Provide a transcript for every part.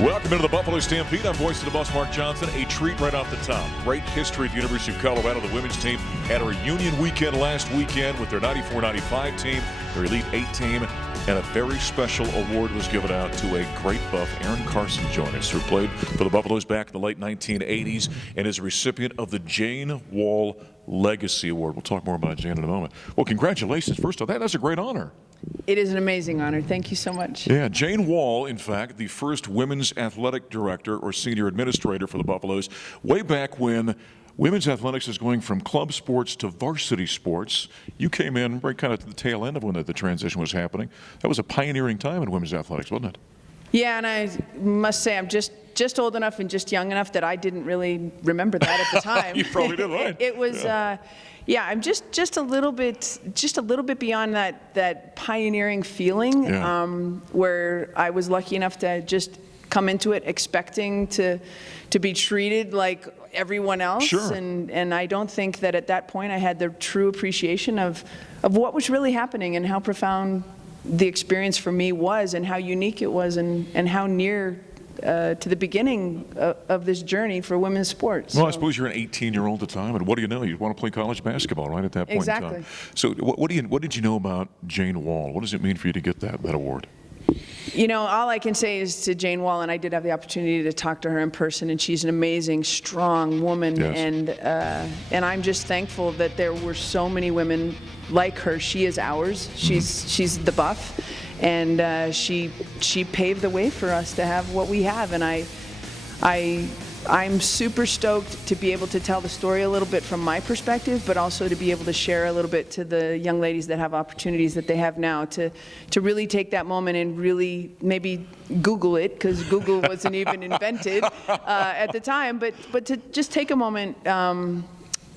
Welcome into the Buffalo Stampede. I'm voice of the Buffs, Mark Johnson. A treat right off the top. Great history at the University of Colorado. The women's team had a reunion weekend last weekend with their 94-95 team, their Elite 8 team, and a very special award was given out to a great Buff. Erin Carson joined us, who played for the Buffaloes back in the late 1980s and is a recipient of the Jane Wahl Legacy Award. We'll talk more about Jane in a moment. Well, congratulations. First off, that's a great honor. It is an amazing honor. Thank you so much. Yeah, Jane Wahl, in fact, the first women's athletic director or senior administrator for the Buffaloes, way back when women's athletics is going from club sports to varsity sports. You came in right kind of at the tail end of when the transition was happening. That was a pioneering time in women's athletics, wasn't it? Yeah, and I must say I'm just old enough and just young enough that I didn't really remember that at the time. You probably did, right? It was. Yeah, I'm just a little bit beyond that pioneering feeling, where I was lucky enough to just come into it expecting to be treated like everyone else. Sure. And I don't think that at that point I had the true appreciation of what was really happening and how profound the experience for me was and how unique it was and how near to the beginning of this journey for women's sports. Well, I suppose you're an 18-year-old at the time, and what do you know? You want to play college basketball, right, at that point in time. So what did you know about Jane Wahl? What does it mean for you to get that award? You know, all I can say is to Jane Wahl, and I did have the opportunity to talk to her in person, and she's an amazing, strong woman, yes. And I'm just thankful that there were so many women like her. She is ours. She's the Buff, and she paved the way for us to have what we have, and I'm super stoked to be able to tell the story a little bit from my perspective, but also to be able to share a little bit to the young ladies that have opportunities that they have now to really take that moment and really maybe Google it, because Google wasn't even invented at the time, but to just take a moment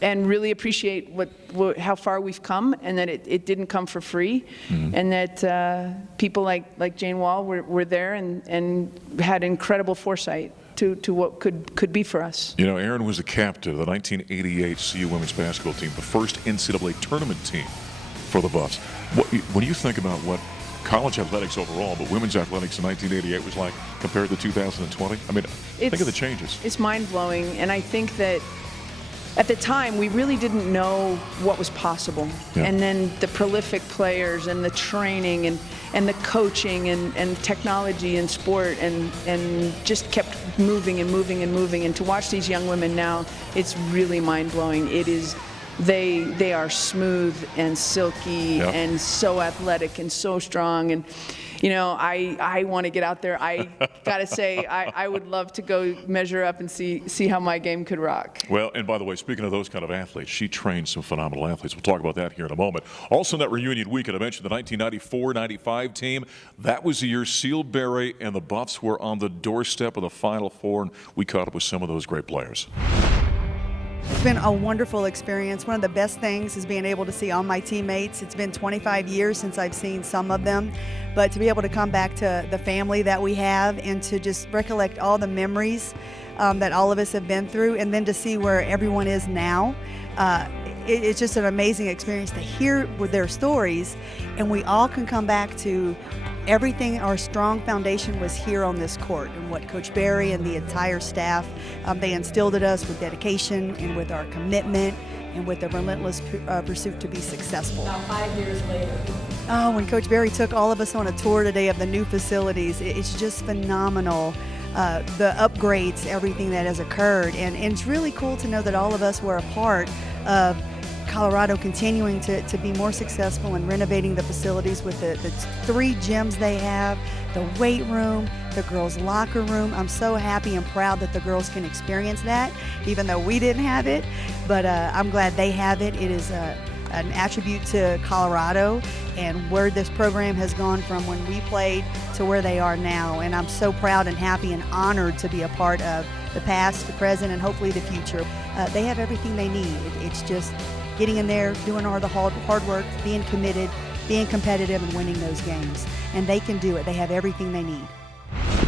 and really appreciate how far we've come, and that it didn't come for free, and that people like Jane Wahl were there and had incredible foresight to what could be for us. You know, Erin was the captain of the 1988 CU women's basketball team, the first NCAA tournament team for the Buffs. When you think about what college athletics overall, but women's athletics in 1988 was like compared to 2020, I mean, think of the changes. It's mind-blowing, and I think that at the time, we really didn't know what was possible. Yeah. And then the prolific players and the training and the coaching and technology and sport and just kept moving and moving and moving. And to watch these young women now, it's really mind-blowing. It is, they are smooth and silky and so athletic and so strong. And you know, I want to get out there. I got to say, I would love to go measure up and see how my game could rock. Well, and by the way, speaking of those kind of athletes, she trained some phenomenal athletes. We'll talk about that here in a moment. Also in that reunion weekend, I mentioned the 1994-95 team. That was the year Seal Berry and the Buffs were on the doorstep of the Final Four, and we caught up with some of those great players. It's been a wonderful experience. One of the best things is being able to see all my teammates. It's been 25 years since I've seen some of them, but to be able to come back to the family that we have and to just recollect all the memories that all of us have been through, and then to see where everyone is now. It's just an amazing experience to hear their stories, and we all can come back to everything. Our strong foundation was here on this court, and what Coach Berry and the entire staff, they instilled in us with dedication and with our commitment and with the relentless pursuit to be successful. Now 5 years later. Oh, when Coach Berry took all of us on a tour today of the new facilities, it's just phenomenal. The upgrades, everything that has occurred, and it's really cool to know that all of us were a part of Colorado continuing to be more successful in renovating the facilities with the 3 gyms they have, the weight room, the girls' locker room. I'm so happy and proud that the girls can experience that, even though we didn't have it. But I'm glad they have it. It is an attribute to Colorado and where this program has gone from when we played to where they are now. And I'm so proud and happy and honored to be a part of the past, the present, and hopefully the future. They have everything they need. It's just getting in there, doing all the hard work, being committed, being competitive, and winning those games. And they can do it. They have everything they need.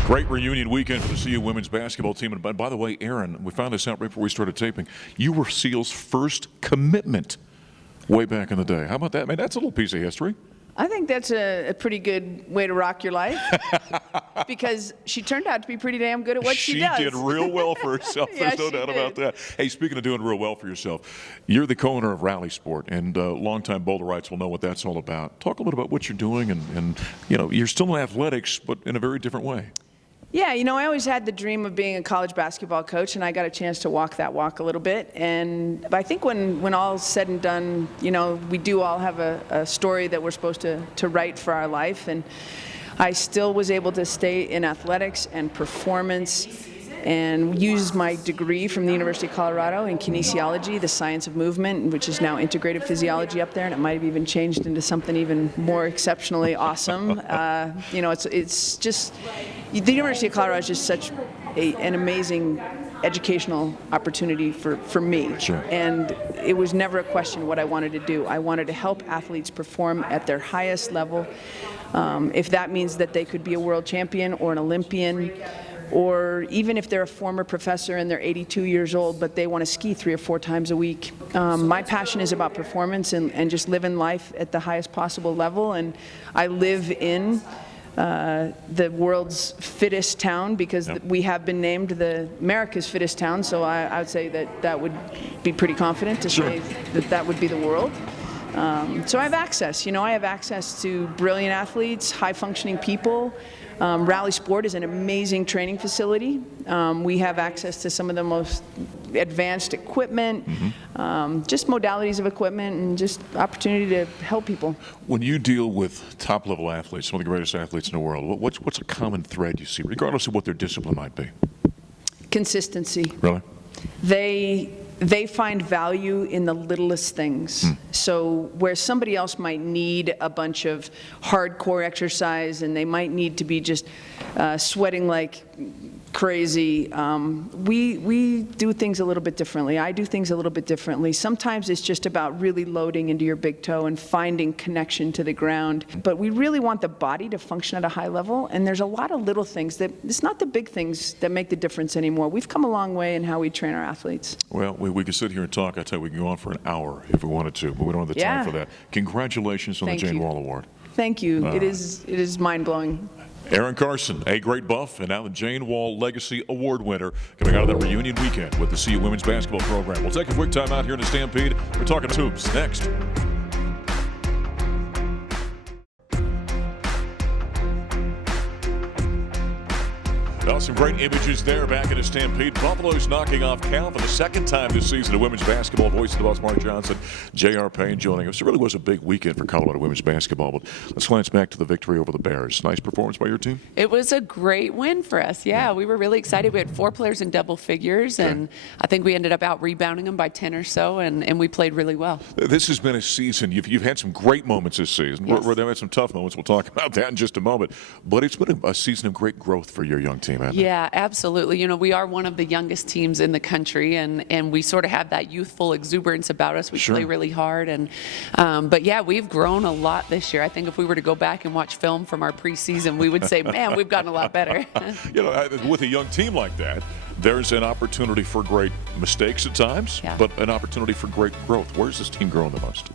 Great reunion weekend for the CU women's basketball team. And by the way, Erin, we found this out right before we started taping. You were Seal's first commitment way back in the day. How about that? I mean, that's a little piece of history. I think that's a pretty good way to rock your life because she turned out to be pretty damn good at what she does. She did real well for herself. Yeah, There's no doubt about did. that. Hey, speaking of doing real well for yourself, you're the co-owner of Rally Sport, and longtime Bowlerites will know what that's all about. Talk a little bit about what you're doing, and you're still in athletics, but in a very different way. Yeah, I always had the dream of being a college basketball coach, and I got a chance to walk that walk a little bit. And I think when all's said and done, we do all have a story that we're supposed to write for our life. And I still was able to stay in athletics and performance and use my degree from the University of Colorado in kinesiology, the science of movement, which is now integrative physiology up there, and it might have even changed into something even more exceptionally awesome. It's just, the University of Colorado is just such an amazing educational opportunity for me. Sure. And it was never a question what I wanted to do. I wanted to help athletes perform at their highest level. If that means that they could be a world champion or an Olympian, or even if they're a former professor and they're 82 years old, but they want to ski 3 or 4 times a week. My passion is about performance and just living life at the highest possible level. And I live in the world's fittest town because we have been named the America's fittest town. So I would say that would be pretty confident to say that would be the world. So I have access. I have access to brilliant athletes, high-functioning people. Rally Sport is an amazing training facility. We have access to some of the most advanced equipment, just modalities of equipment, and just opportunity to help people. When you deal with top-level athletes, some of the greatest athletes in the world, what's a common thread you see, regardless of what their discipline might be? Consistency. Really? They find value in the littlest things. So where somebody else might need a bunch of hardcore exercise and they might need to be just sweating like crazy, we do things a little bit differently. I do things a little bit differently. Sometimes it's just about really loading into your big toe and finding connection to the ground. But we really want the body to function at a high level, and there's a lot of little things that, it's not the big things that make the difference anymore. We've come a long way in how we train our athletes. Well, we could sit here and talk. I tell you, we can go on for an hour if we wanted to, but we don't have the time for that. Congratulations on the Jane Wahl Award. Thank you. It is mind-blowing. Erin Carson, a great buff, and now the Jane Wahl Legacy Award winner, coming out of that reunion weekend with the CU women's basketball program. We'll take a quick time out here in the Stampede. We're talking tubes next. Well, some great images there back in the Stampede. Buffalo's knocking off Cal for the second time this season in women's basketball. Voice of the Buffs, Mark Johnson, J.R. Payne joining us. It really was a big weekend for Colorado women's basketball. But let's glance back to the victory over the Bears. Nice performance by your team. It was a great win for us. Yeah, we were really excited. We had 4 players in double figures, and I think we ended up out-rebounding them by 10 or so, and we played really well. This has been a season. You've had some great moments this season. Yes. Where they've had some tough moments. We'll talk about that in just a moment. But it's been a season of great growth for your young team, hasn't it? Yeah, absolutely. We are one of the youngest teams in the country, and we sort of have that youthful exuberance about us. We play really hard, but yeah, we've grown a lot this year. I think if we were to go back and watch film from our preseason, we would say, man, we've gotten a lot better. With a young team like that, there's an opportunity for great mistakes at times, but an opportunity for great growth. Where's this team growing the most?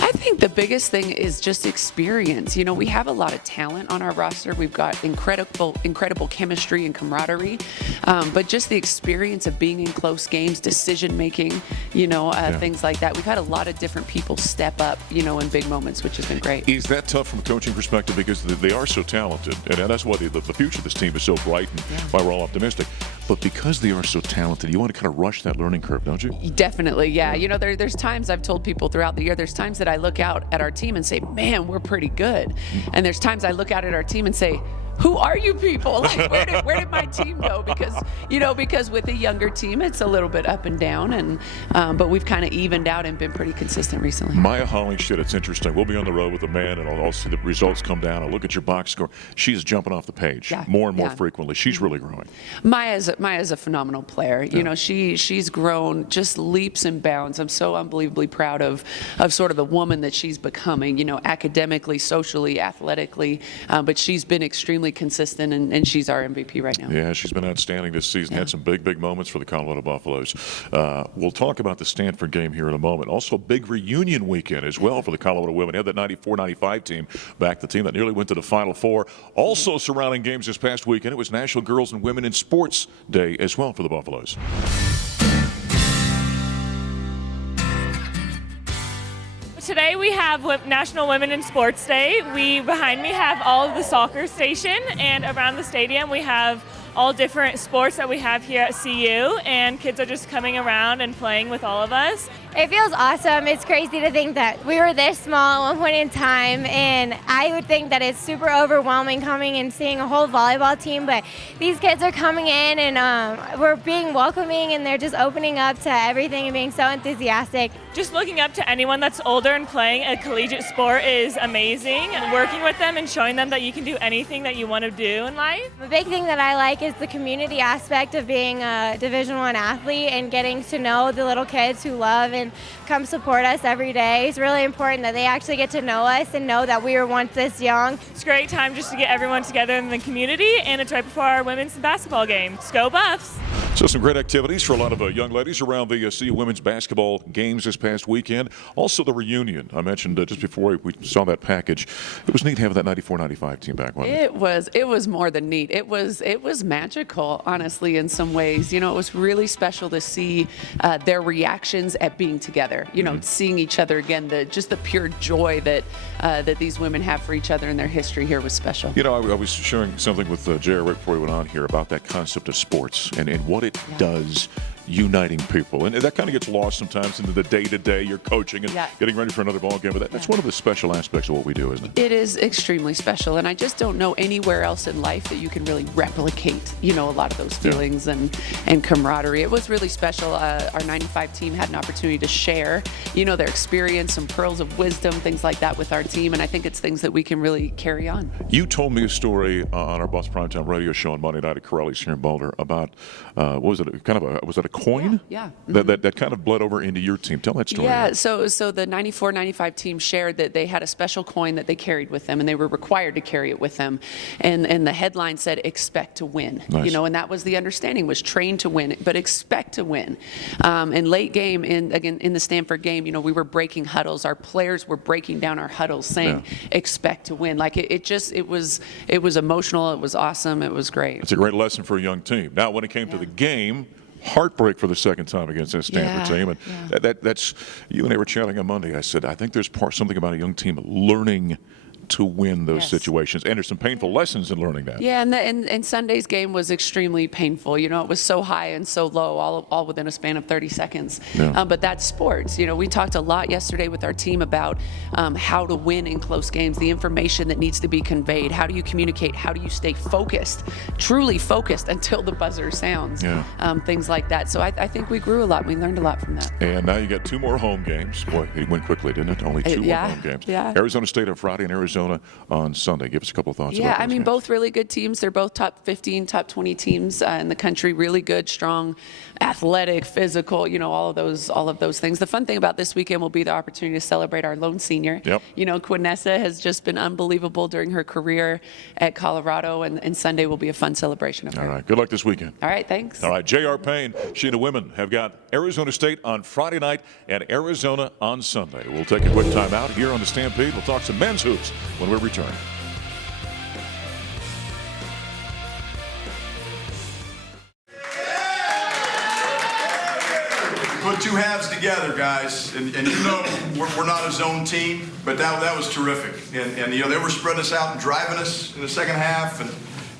I think the biggest thing is just experience. We have a lot of talent on our roster. We've got incredible chemistry and camaraderie, but just the experience of being in close games, decision making, things like that. We've had a lot of different people step up, in big moments, which has been great. Is that tough from a coaching perspective because they are so talented, and that's why the future of this team is so bright and why we're all optimistic. But because they are so talented, you want to kind of rush that learning curve, don't you? Definitely, yeah. There's times I've told people throughout the year, there's times that I look out at our team and say, man, we're pretty good. And there's times I look out at our team and say, who are you people? Like, where did my team go? Because with a younger team, it's a little bit up and down, but we've kind of evened out and been pretty consistent recently. Maya Hollingshead, it's interesting. We'll be on the road with a man, and I'll see the results come down. I'll look at your box score. She's jumping off the page more and more frequently. She's really growing. Maya's a phenomenal player. She's grown just leaps and bounds. I'm so unbelievably proud of sort of the woman that she's becoming. Academically, socially, athletically, but she's been extremely extremely consistent, and she's our MVP right now. Yeah, she's been outstanding this season. Had some big moments for the Colorado Buffaloes. We'll talk about the Stanford game here in a moment. Also, big reunion weekend as well for the Colorado women. They had that 94-95 team back, the team that nearly went to the Final Four. Also surrounding games this past weekend, it was National Girls and Women in Sports Day as well for the Buffaloes. Today we have National Women in Sports Day. Behind me have all of the soccer station, and around the stadium we have all different sports that we have here at CU, and kids are just coming around and playing with all of us. It feels awesome. It's crazy to think that we were this small at one point in time, and I would think that it's super overwhelming coming and seeing a whole volleyball team, but these kids are coming in and we're being welcoming, and they're just opening up to everything and being so enthusiastic. Just looking up to anyone that's older and playing a collegiate sport is amazing. Working with them and showing them that you can do anything that you want to do in life. The big thing that I like is the community aspect of being a Division I athlete and getting to know the little kids who love and come support us every day. It's really important that they actually get to know us and know that we were once this young. It's a great time just to get everyone together in the community, and it's right before our women's basketball game. Go Buffs! So some great activities for a lot of young ladies around the CU women's basketball games this past weekend. Also the reunion. I mentioned just before we saw that package. It was neat having that 94-95 team back, wasn't it? It was more than neat. It was magical, honestly, in some ways. You know, it was really special to see their reactions at being together. You know, seeing each other again. Just the pure joy that that these women have for each other and their history here was special. You know, I was sharing something with JR right before we went on here about that concept of sports and what it does uniting people. And that kind of gets lost sometimes into the day-to-day. You're coaching and getting ready for another ball game. But that's one of the special aspects of what we do, isn't it? It is extremely special. And I just don't know anywhere else in life that you can really replicate, you know, a lot of those feelings and camaraderie. It was really special. Our 95 team had an opportunity to share, you know, their experience, some pearls of wisdom, things like that with our team. And I think it's things that we can really carry on. You told me a story on our Buffs Primetime radio show on Monday night at Corelli's here in Boulder about, what was it? Was it a coin? Yeah. That kind of bled over into your team. Tell that story. Yeah, so the 94-95 team shared that they had a special coin that they carried with them, and they were required to carry it with them. And the headline said, "Expect to win." Nice. You know, and that was the understanding, was train to win, but expect to win. And late game, in the Stanford game, you know, we were breaking huddles. Our players were breaking down our huddles, saying, "Expect to win." Like it was emotional. It was awesome. It was great. It's a great lesson for a young team. Now, when it came to the game, heartbreak for the second time against that Stanford team. And that's, you and I were chatting on Monday. I said, I think there's something about a young team learning to win those situations. And there's some painful lessons in learning that. Yeah, and Sunday's game was extremely painful. You know, it was so high and so low, all within a span of 30 seconds. Yeah. But that's sports. You know, we talked a lot yesterday with our team about how to win in close games, the information that needs to be conveyed. How do you communicate? How do you stay focused, truly focused until the buzzer sounds? Things like that. So I think we grew a lot. We learned a lot from that. And now you got 2 more home games. Boy, it went quickly, didn't it? Only 2 more home games. Yeah. Arizona State on Friday and Arizona on Sunday. Give us a couple of thoughts about those games. Both really good teams. They're both top 15, top 20 teams in the country. Really good, strong, athletic, physical, you know, all of those things. The fun thing about this weekend will be the opportunity to celebrate our lone senior. You know, Quinessa has just been unbelievable during her career at Colorado, and Sunday will be a fun celebration of her. All right. Good luck this weekend. All right. Thanks. All right. J.R. Payne, she and the women have got Arizona State on Friday night and Arizona on Sunday. We'll take a quick time out here on the Stampede. We'll talk some men's hoops when we return. Put 2 halves together, guys, and you know we're not a zone team, but that was terrific. And you know, they were spreading us out and driving us in the second half, and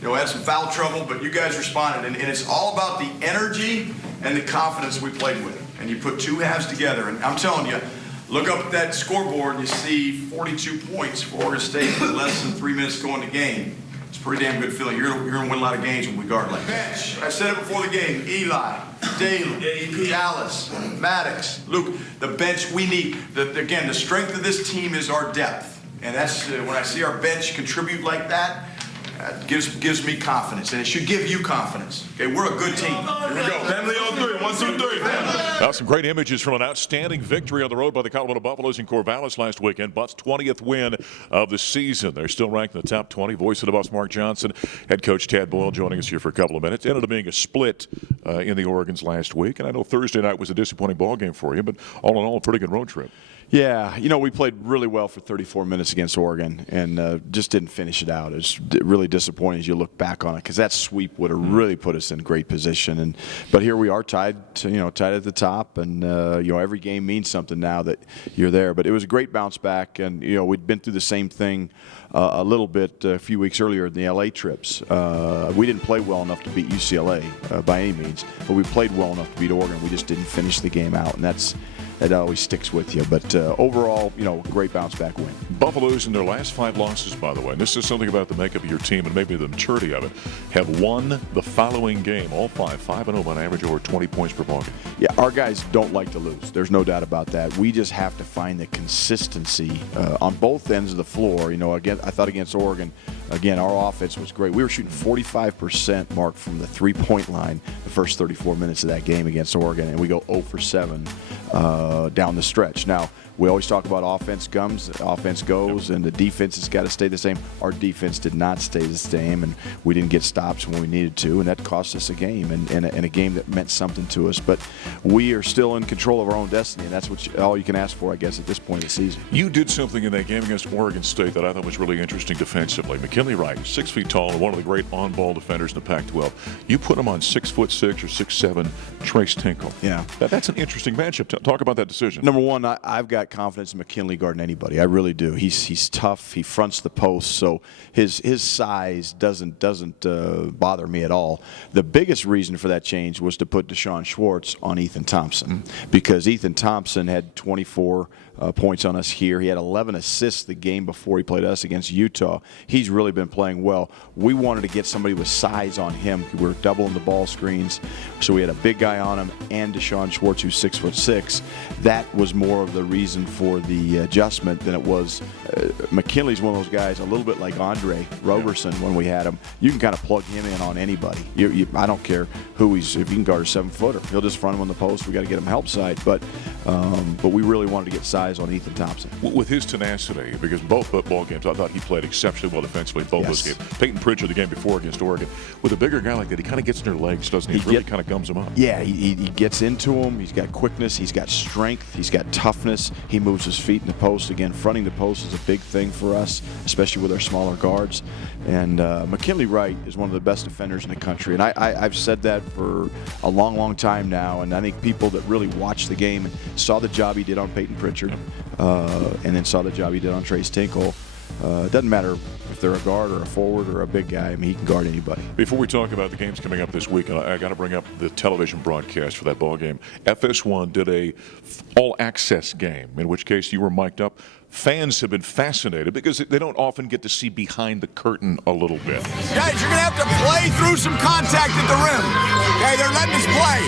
you know, had some foul trouble, but you guys responded. And it's all about the energy and the confidence we played with. And you put 2 halves together, and I'm telling you, look up at that scoreboard and you see 42 points for Oregon State with less than 3 minutes to go in the game. It's a pretty damn good feeling. You're going to win a lot of games when we guard like that. I said it before the game. Eli, Dalen, Dallas, Maddox, Luke, the bench we need. Again, the strength of this team is our depth. And that's when I see our bench contribute like that, That gives me confidence, and it should give you confidence. Okay, we're a good team. Here we go. Family on three. 1, 2, 3. Now, some great images from an outstanding victory on the road by the Colorado Buffaloes in Corvallis last weekend. Buffs' 20th win of the season. They're still ranked in the top 20. Voice of the Buffs, Mark Johnson. Head coach Tad Boyle joining us here for a couple of minutes. Ended up being a split in the Oregons last week. And I know Thursday night was a disappointing ball game for you, but all in all, a pretty good road trip. Yeah, we played really well for 34 minutes against Oregon and just didn't finish it out. It was really disappointing as you look back on it because that sweep would have really put us in great position. But here we are tied at the top, and every game means something now that you're there. But it was a great bounce back, and we'd been through the same thing a little bit a few weeks earlier in the LA trips. We didn't play well enough to beat UCLA by any means, but we played well enough to beat Oregon. We just didn't finish the game out, and that always sticks with you. But overall, great bounce back win. Buffaloes in their last 5 losses, by the way, and this is something about the makeup of your team and maybe the maturity of it, have won the following game, all 5-0 on average, over 20 points per ball game. Yeah, our guys don't like to lose. There's no doubt about that. We just have to find the consistency on both ends of the floor. Again, I thought against Oregon, again, our offense was great. We were shooting 45%, Mark, from the three-point line the first 34 minutes of that game against Oregon, and we go 0 for 7 down the stretch. Now, we always talk about offense goes, and the defense has got to stay the same. Our defense did not stay the same, and we didn't get stops when we needed to, and that cost us a game, and a game that meant something to us. But we are still in control of our own destiny, and that's all you can ask for, I guess, at this point of the season. You did something in that game against Oregon State that I thought was really interesting defensively. McKinley Wright, 6 feet tall, and one of the great on-ball defenders in the Pac-12. You put him on 6'6" or 6'7" Trace Tinkle. Yeah. That's an interesting matchup. Talk about that decision. Number one, I've got confidence in McKinley guarding anybody. I really do. He's tough. He fronts the post, so his size doesn't bother me at all. The biggest reason for that change was to put Deshaun Schwartz on Ethan Thompson because Ethan Thompson had 24 points on us here. He had 11 assists the game before he played us against Utah. He's really been playing well. We wanted to get somebody with size on him. We were doubling the ball screens, so we had a big guy on him and Deshaun Schwartz, who's 6'6". That was more of the reason for the adjustment than it was. McKinley's one of those guys, a little bit like Andre Roberson when we had him. You can kind of plug him in on anybody. I don't care who if you can guard a 7-footer. He'll just front him on the post. We got to get him help side, but we really wanted to get size on Ethan Thompson. With his tenacity, because both ball games, I thought he played exceptionally well defensively, both those games. Payton Pritchard, the game before against Oregon. With a bigger guy like that, he kind of gets in their legs, doesn't he? He really kind of gums them up. Yeah, he gets into them. He's got quickness. He's got strength. He's got toughness. He moves his feet in the post. Again, fronting the post is a big thing for us, especially with our smaller guards. And McKinley Wright is one of the best defenders in the country. And I've said that for a long, long time now. And I think people that really watched the game and saw the job he did on Payton Pritchard and then saw the job he did on Trace Tinkle. It doesn't matter if they're a guard or a forward or a big guy. I mean, he can guard anybody. Before we talk about the games coming up this week, I got to bring up the television broadcast for that ball game. FS1 did a all-access game, in which case you were mic'd up. Fans have been fascinated because they don't often get to see behind the curtain a little bit. Guys, you're going to have to play through some contact at the rim. Okay, they're letting us play.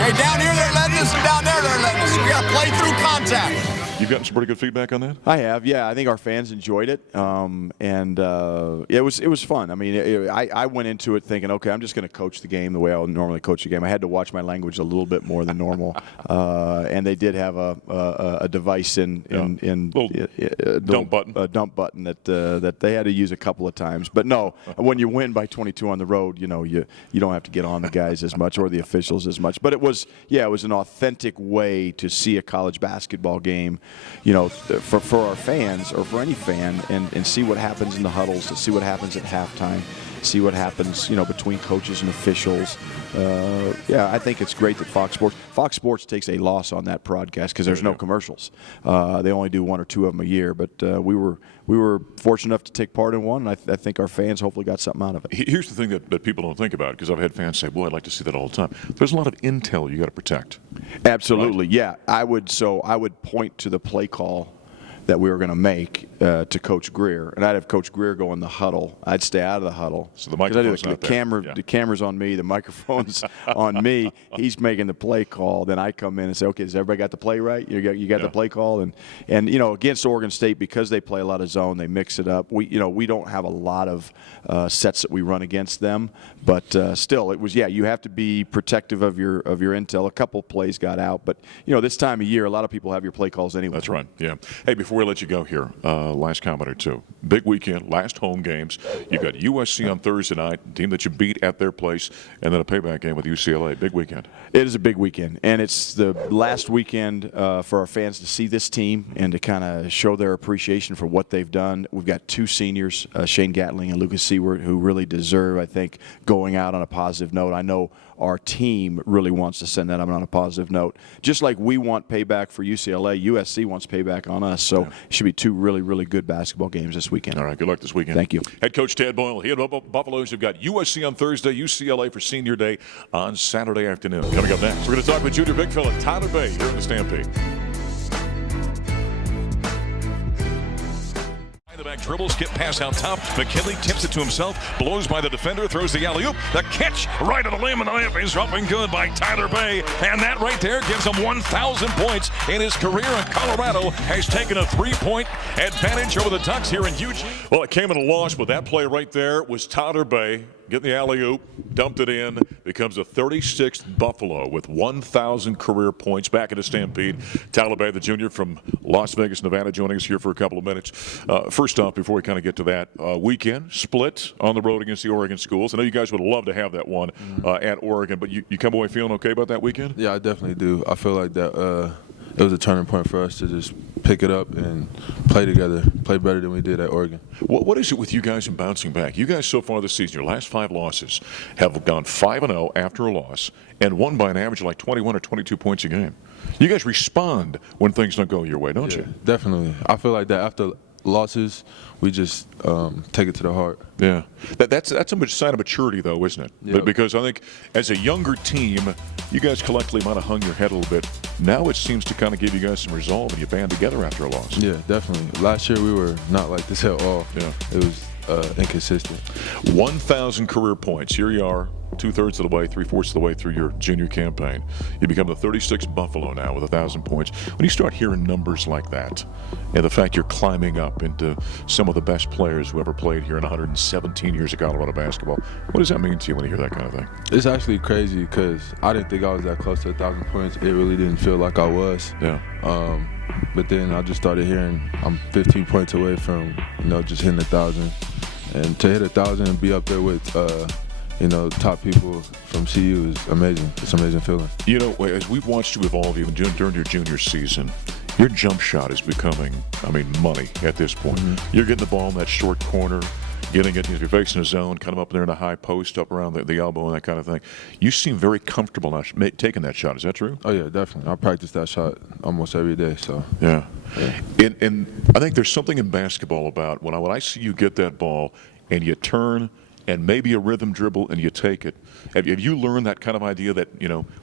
Okay, down here they're letting us, and down there they're letting us. We got to play through contact. You've gotten some pretty good feedback on that? I have, yeah. I think our fans enjoyed it, it was fun. I mean, I went into it thinking, okay, I'm just going to coach the game the way I would normally coach the game. I had to watch my language a little bit more than normal, and they did have a device in dump button. A dump button that they had to use a couple of times. But no, when you win by 22 on the road, you don't have to get on the guys as much or the officials as much. But it was an authentic way to see a college basketball game. For our fans or for any fan and see what happens in the huddles, see what happens at halftime, see what happens, between coaches and officials. I think it's great that Fox Sports takes a loss on that broadcast because there's no commercials. They only do 1 or 2 of them a year, but we were fortunate enough to take part in one, and I think our fans hopefully got something out of it. Here's the thing that people don't think about, because I've had fans say, boy, I'd like to see that all the time. There's a lot of intel you got to protect. Absolutely, right? Yeah. I would point to the play call that we were going to make to Coach Greer, and I'd have Coach Greer go in the huddle. I'd stay out of the huddle. So the microphone's not there. The camera's on me. The microphone's on me. He's making the play call. Then I come in and say, okay, has everybody got the play right? You got the play call, and you know, against Oregon State, because they play a lot of zone, they mix it up. We don't have a lot of sets that we run against them, but still, it was you have to be protective of your intel. A couple plays got out, but you know, this time of year, a lot of people have your play calls anyway. That's right. Yeah. Hey, before we let you go here, last comment or two. Big weekend, last home games. You got USC on Thursday night, team that you beat at their place, and then a payback game with UCLA. Big weekend. It is a big weekend, and it's the last weekend for our fans to see this team and to kind of show their appreciation for what they've done. We've got two seniors, Shane Gatling and Lucas Seward, who really deserve, I think, going out on a positive note. I know our team really wants to send that on a positive note. Just like we want payback for UCLA, USC wants payback on us. So it should be two really, really good basketball games this weekend. All right, good luck this weekend. Thank you. Head coach Tad Boyle. He had Buffaloes who've got USC on Thursday, UCLA for Senior Day on Saturday afternoon. Coming up next, we're going to talk with junior big fella Tyler Bay here in the Stampede. The back dribble, skip pass out top. McKinley tips it to himself, blows by the defender, throws the alley-oop. The catch right at the limb, and the layup is up and good by Tyler Bay. And that right there gives him 1,000 points in his career. And Colorado has taken a 3-point advantage over the Ducks here in Eugene. Well, it came at a loss, but that play right there was Tyler Bay. Getting the alley-oop, dumped it in, becomes the 36th Buffalo with 1,000 career points back at the Stampede. Tyler Bay, the junior from Las Vegas, Nevada, joining us here for a couple of minutes. First off, before we kind of get to that, weekend split on the road against the Oregon schools. I know you guys would love to have that one at Oregon, but you come away feeling okay about that weekend? Yeah, I definitely do. I feel like that it was a turning point for us to just pick it up and play together, play better than we did at Oregon. What is it with you guys in bouncing back? You guys so far this season, your last 5 losses, have gone 5-0 after a loss and won by an average of like 21 or 22 points a game. You guys respond when things don't go your way, don't you? Definitely. I feel like that after losses, we just take it to the heart. Yeah, that's a sign of maturity, though, isn't it? Yep. Because I think as a younger team, you guys collectively might have hung your head a little bit. Now it seems to kind of give you guys some resolve, and you band together after a loss. Yeah, definitely. Last year we were not like this at all. Yeah, it was inconsistent. 1,000 career points. Here you are, 2/3 of the way, 3/4 of the way through your junior campaign. You become the 36th Buffalo now with 1,000 points. When you start hearing numbers like that, and the fact you're climbing up into some of the best players who ever played here in 117 years of Colorado basketball, what does that mean to you when you hear that kind of thing? It's actually crazy because I didn't think I was that close to 1,000 points. It really didn't feel like I was. Yeah. But then I just started hearing I'm 15 points away from, just hitting 1,000. And to hit 1,000 and be up there with, top people from CU is amazing. It's an amazing feeling. As we've watched you evolve even during your junior season, your jump shot is becoming, money at this point. Mm-hmm. You're getting the ball in that short corner, getting it, you're facing a zone, kind of up there in a high post, up around the elbow and that kind of thing. You seem very comfortable now taking that shot. Is that true? Oh, yeah, definitely. I practice that shot almost every day. So Yeah. And I think there's something in basketball about when I see you get that ball and you turn and maybe a rhythm dribble and you take it. Have you learned that kind of idea that,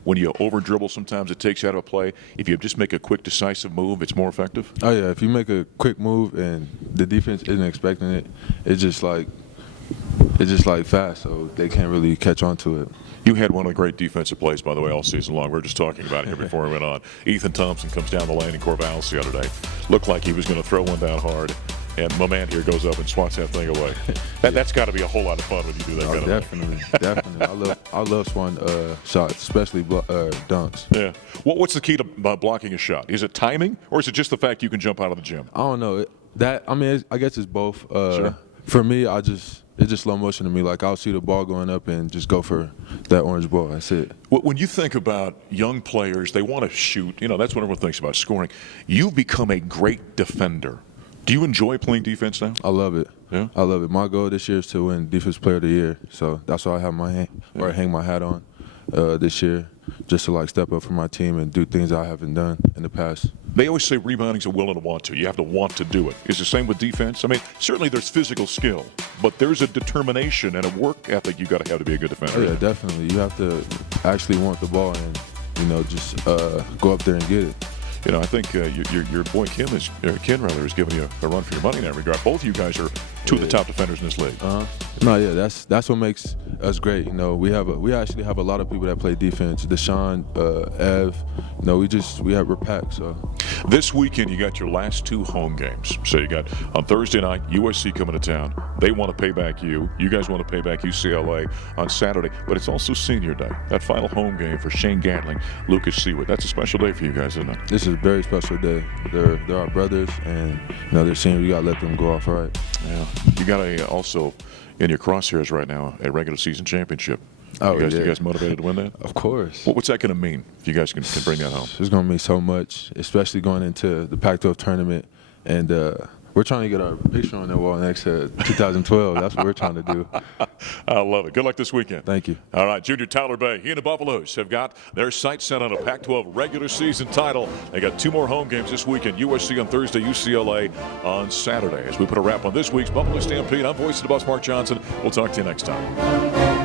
when you over dribble sometimes it takes you out of a play? If you just make a quick decisive move, it's more effective? Oh, yeah. If you make a quick move and the defense isn't expecting it, it's just like fast, so they can't really catch on to it. You had one of the great defensive plays, by the way, all season long. We were just talking about it here before we went on. Ethan Thompson comes down the lane in Corvallis the other day. Looked like he was going to throw one down hard. And my man here goes up and swats that thing away. That's got to be a whole lot of fun when you do that kind of Definitely. I love swan shots, especially dunks. Yeah. What's the key to blocking a shot? Is it timing, or is it just the fact you can jump out of the gym? I don't know. I guess it's both. Sure. For me, it's just slow motion to me. Like, I'll see the ball going up and just go for that orange ball. That's it. When you think about young players, they want to shoot. That's what everyone thinks about, scoring. You become a great defender. Do you enjoy playing defense now? I love it. Yeah? I love it. My goal this year is to win Defense Player of the Year. So that's why I have I hang my hat on this year, just to step up for my team and do things I haven't done in the past. They always say rebounding's a will and a want to. You have to want to do it. Is the same with defense? Certainly there's physical skill, but there's a determination and a work ethic you got to have to be a good defender. Oh, yeah, definitely. You have to actually want the ball and, just go up there and get it. I think your boy Ken is giving you a run for your money in that regard. Both of you guys are two of the top defenders in this league. No, yeah, that's what makes us great. We actually have a lot of people that play defense. Deshaun, Ev, we're packed. So this weekend you got your last 2 home games. So you got on Thursday night USC coming to town. They want to pay back you. You guys want to pay back UCLA on Saturday. But it's also Senior Day. That final home game for Shane Gatling, Lucas Seward. That's a special day for you guys, isn't it? This is a very special day. They're our brothers, and they're seniors. We gotta let them go off right. Yeah, you got also in your crosshairs right now a regular season championship. Oh, you guys motivated to win that? Of course. What's that going to mean if you guys can bring that home? It's going to mean so much, especially going into the Pac-12 tournament. And we're trying to get our picture on that wall next to 2012. That's what we're trying to do. I love it. Good luck this weekend. Thank you. All right, Junior Tyler Bay. He and the Buffaloes have got their sights set on a Pac-12 regular season title. They got 2 more home games this weekend. USC on Thursday, UCLA on Saturday. As we put a wrap on this week's Buffalo Stampede, I'm Voice of the Buffs, Mark Johnson. We'll talk to you next time.